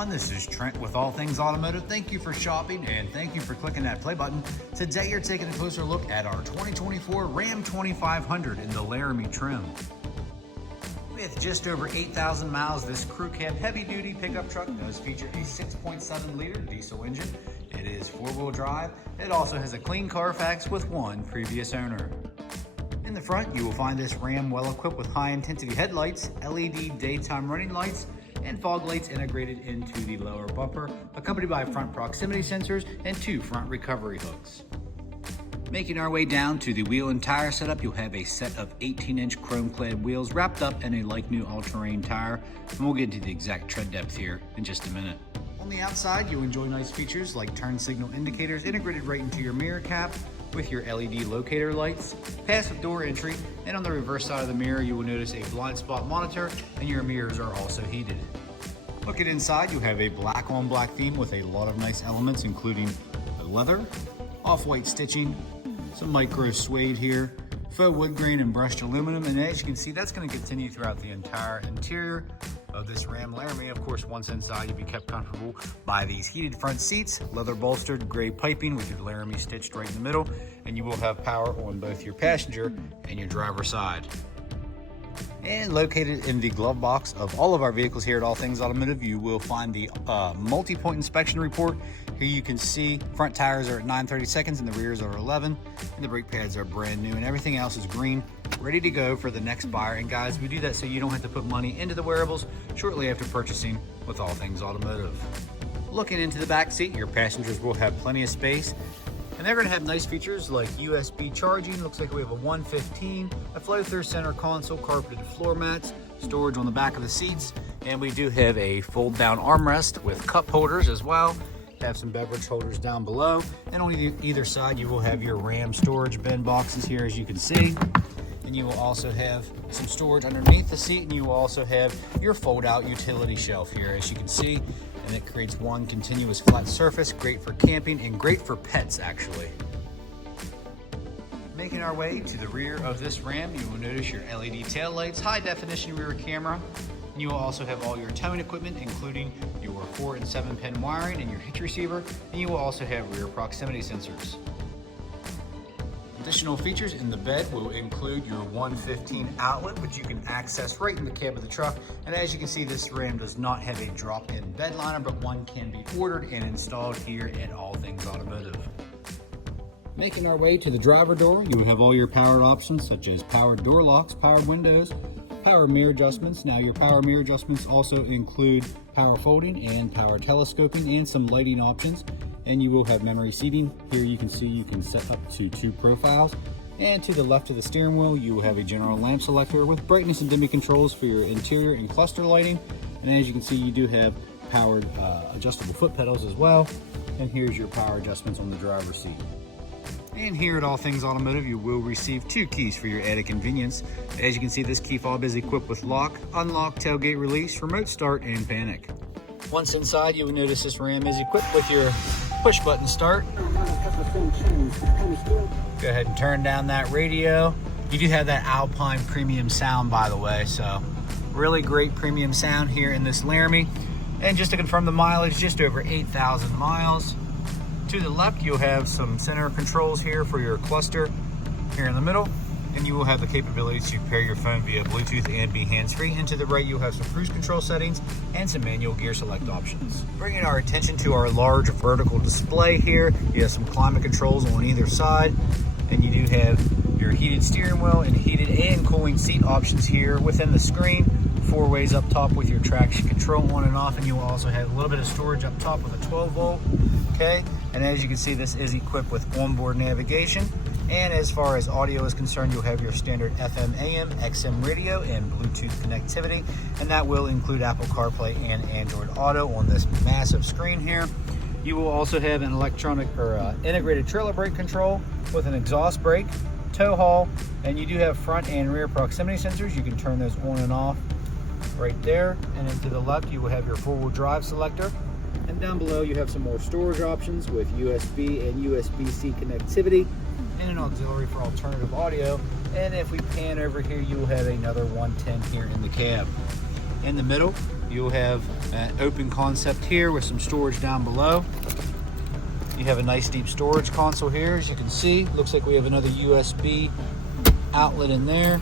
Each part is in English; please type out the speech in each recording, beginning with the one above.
everyone, this is Trent with All Things Automotive. Thank you for shopping and thank you for clicking that play button. Today you're taking a closer look at our 2024 Ram 2500 in the Laramie trim. With just over 8,000 miles, this crew cab heavy duty pickup truck does feature a 6.7 liter diesel engine. It is 4-wheel drive. It also has a clean CARFAX with one previous owner. In the front, you will find this Ram well equipped with high intensity headlights, LED daytime running lights, and fog lights integrated into the lower bumper, accompanied by front proximity sensors and 2 front recovery hooks. Making our way down to the wheel and tire setup, you'll have a set of 18-inch chrome-clad wheels wrapped up in a like-new all-terrain tire, and we'll get into the exact tread depth here in just a minute. On the outside, you'll enjoy nice features like turn signal indicators integrated right into your mirror cap, with your LED locator lights, passive door entry, and on the reverse side of the mirror you will notice a blind spot monitor, and your mirrors are also heated. Looking inside, you have a black on black theme with a lot of nice elements, including the leather, off-white stitching, some micro suede here, faux wood grain and brushed aluminum, and as you can see, that's going to continue throughout the entire interior of this Ram Laramie. Of course, once inside, you'll be kept comfortable by these heated front seats, leather bolstered gray piping with your Laramie stitched right in the middle, and you will have power on both your passenger and your driver's side. And located in the glove box of all of our vehicles here at All Things Automotive, you will find the multi-point inspection report. Here you can see front tires are at 9/30 seconds and the rears are 11, and the brake pads are brand new, and everything else is green, ready to go for the next buyer. And guys, we do that so you don't have to put money into the wearables shortly after purchasing with All Things Automotive. Looking into the back seat, your passengers will have plenty of space, and they're going to have nice features like USB charging. Looks like we have a 115, a flow-through center console, carpeted floor mats, storage on the back of the seats, and we do have a fold-down armrest with cup holders as well. Have some beverage holders down below, and on either side you will have your Ram storage bin boxes here, as you can see. And you will also have some storage underneath the seat, and you will also have your fold-out utility shelf here, as you can see. And it creates one continuous flat surface, great for camping and great for pets actually. Making our way to the rear of this Ram, you will notice your LED tail lights, high definition rear camera, and you will also have all your towing equipment, including your 4 and 7 pin wiring and your hitch receiver, and you will also have rear proximity sensors. Additional features in the bed will include your 115 outlet, which you can access right in the cab of the truck. And as you can see, this Ram does not have a drop-in bedliner, but one can be ordered and installed here at All Things Automotive. Making our way to the driver door, you have all your power options such as powered door locks, powered windows, power mirror adjustments. Now your power mirror adjustments also include power folding and power telescoping and some lighting options. And you will have memory seating. Here you can see you can set up to 2 profiles. And to the left of the steering wheel, you will have a general lamp selector with brightness and dimming controls for your interior and cluster lighting. And as you can see, you do have powered adjustable foot pedals as well. And here's your power adjustments on the driver's seat. And here at All Things Automotive, you will receive 2 keys for your added convenience. As you can see, this key fob is equipped with lock, unlock, tailgate release, remote start, and panic. Once inside, you will notice this Ram is equipped with your push button start. Go ahead and turn down that radio. You do have that Alpine premium sound, by the way, so really great premium sound here in this Laramie. And just to confirm the mileage, just over 8,000 miles. To the left, you'll have some center controls here for your cluster here in the middle, and you will have the capability to pair your phone via Bluetooth and be hands-free. And to the right, you'll have some cruise control settings and some manual gear select options. Bringing our attention to our large vertical display here, you have some climate controls on either side, and you do have your heated steering wheel and heated and cooling seat options here within the screen. 4 ways up top with your traction control on and off, and you will also have a little bit of storage up top with a 12 volt. Okay, and as you can see, this is equipped with onboard navigation. And as far as audio is concerned, you'll have your standard FM, AM, XM radio, and Bluetooth connectivity, and that will include Apple CarPlay and Android Auto on this massive screen here. You will also have an electronic or integrated trailer brake control with an exhaust brake, tow haul, and you do have front and rear proximity sensors. You can turn those on and off right there. And then to the left, you will have your 4-wheel drive selector. And down below, you have some more storage options with USB and USB-C connectivity and an auxiliary for alternative audio. And if we pan over here, you will have another 110 here in the cab. In the middle, You'll have an open concept here with some storage down below. You have a nice deep storage console here, as you can see. Looks like we have another USB outlet in there.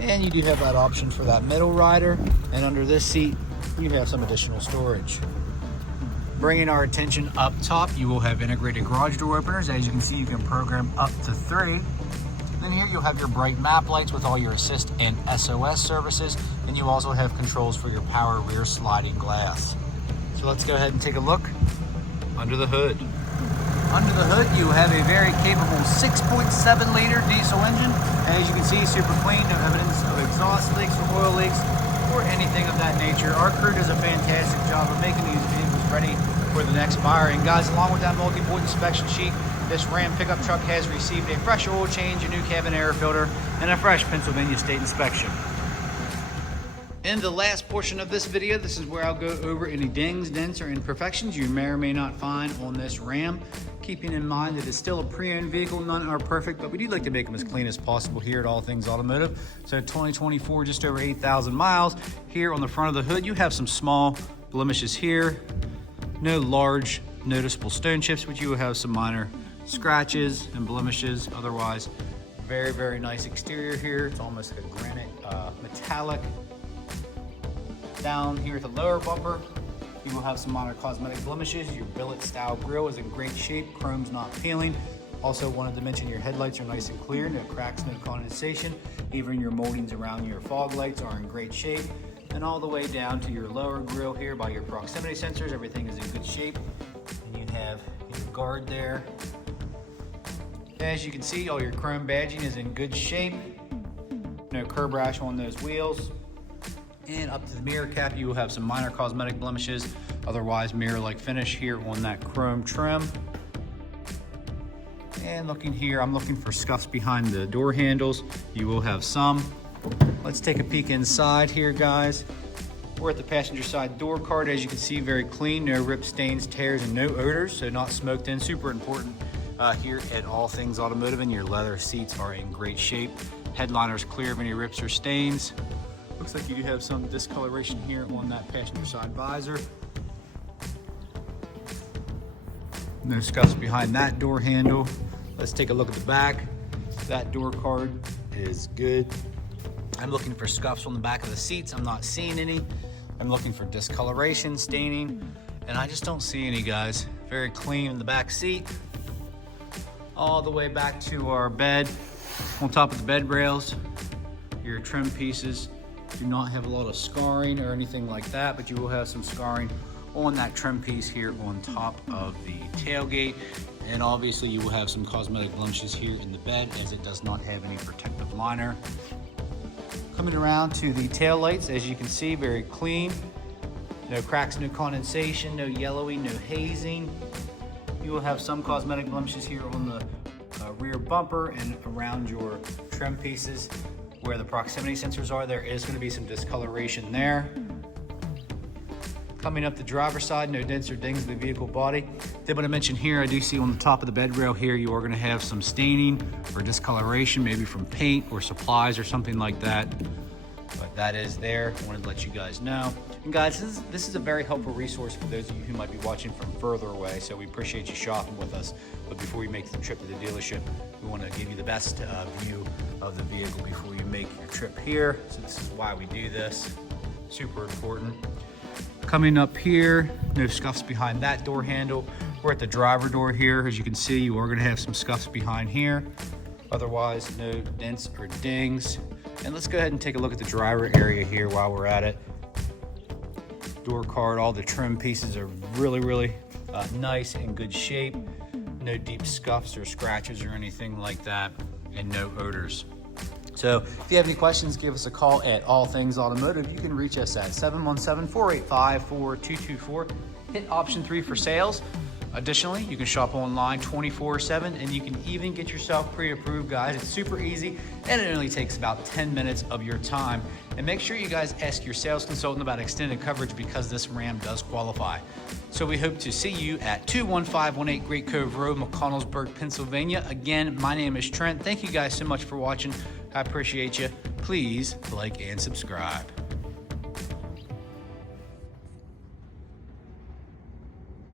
And you do have that option for that middle rider. And under this seat, you have some additional storage. Bringing our attention up top, you will have integrated garage door openers. As you can see, you can program up to 3. Then here you'll have your bright map lights with all your assist and SOS services. And you also have controls for your power rear sliding glass. So let's go ahead and take a look under the hood. Under the hood, you have a very capable 6.7-liter diesel engine. As you can see, super clean, no evidence of exhaust leaks or oil leaks or anything of that nature. Our crew does a fantastic job of making these vehicles ready for the next buyer. And guys, along with that multi-point inspection sheet, this Ram pickup truck has received a fresh oil change, a new cabin air filter, and a fresh Pennsylvania state inspection. In the last portion of this video, this is where I'll go over any dings, dents, or imperfections you may or may not find on this Ram. Keeping in mind that it's still a pre-owned vehicle, none are perfect, but we do like to make them as clean as possible here at All Things Automotive. So 2024, just over 8,000 miles. Here on the front of the hood, you have some small blemishes here. No large noticeable stone chips, but you will have some minor scratches and blemishes. Otherwise, very, very nice exterior here. It's almost like a granite metallic. Down here at the lower bumper, you will have some minor cosmetic blemishes. Your billet style grille is in great shape. Chrome's not peeling. Also wanted to mention your headlights are nice and clear. No cracks, no condensation. Even your moldings around your fog lights are in great shape. And all the way down to your lower grille here by your proximity sensors, everything is in good shape. And you have your guard there. As you can see, all your chrome badging is in good shape. No curb rash on those wheels. And up to the mirror cap, you will have some minor cosmetic blemishes. Otherwise, mirror-like finish here on that chrome trim. And looking here, I'm looking for scuffs behind the door handles. You will have some. Let's take a peek inside here, guys. We're at the passenger side door card. As you can see, very clean, no rips, stains, tears, and no odors, so not smoked in. Super important here at All Things Automotive, and your leather seats are in great shape. Headliner's clear of any rips or stains. Looks like you do have some discoloration here on that passenger side visor. No scuffs behind that door handle. Let's take a look at the back. That door card is good. I'm looking for scuffs on the back of the seats. I'm not seeing any. I'm looking for discoloration, staining, and I just don't see any, guys. Very clean in the back seat. All the way back to our bed. On top of the bed rails, your trim pieces do not have a lot of scarring or anything like that, but you will have some scarring on that trim piece here on top of the tailgate. And obviously you will have some cosmetic blemishes here in the bed, as it does not have any protective liner. Coming around to the tail lights, as you can see, very clean. No cracks, no condensation, no yellowing, no hazing. You will have some cosmetic blemishes here on the rear bumper and around your trim pieces. Where the proximity sensors are, there is going to be some discoloration there. Coming up the driver's side, no dents or dings in the vehicle body. Did want to mention here, I do see on the top of the bed rail here, you are going to have some staining or discoloration, maybe from paint or supplies or something like that. But that is there. I wanted to let you guys know. And guys, this is a very helpful resource for those of you who might be watching from further away. So we appreciate you shopping with us. But before we make the trip to the dealership, we want to give you the best view of the vehicle before you make your trip here. So this is why we do this. Super important. Coming up here, no scuffs behind that door handle. We're at the driver door here. As you can see, you are going to have some scuffs behind here. Otherwise, no dents or dings. And let's go ahead and take a look at the driver area here while we're at it. Door card, all the trim pieces are really nice and good shape. No deep scuffs or scratches or anything like that, and no odors. So if you have any questions, give us a call at All Things Automotive. You can reach us at 717-485-4224. Hit option 3 for sales. Additionally, you can shop online 24/7, and you can even get yourself pre-approved, guys. It's super easy, and it only takes about 10 minutes of your time. And make sure you guys ask your sales consultant about extended coverage, because this Ram does qualify. So we hope to see you at 21518 Great Cove Road, McConnellsburg, Pennsylvania. Again, my name is Trent. Thank you guys so much for watching. I appreciate you. Please like and subscribe.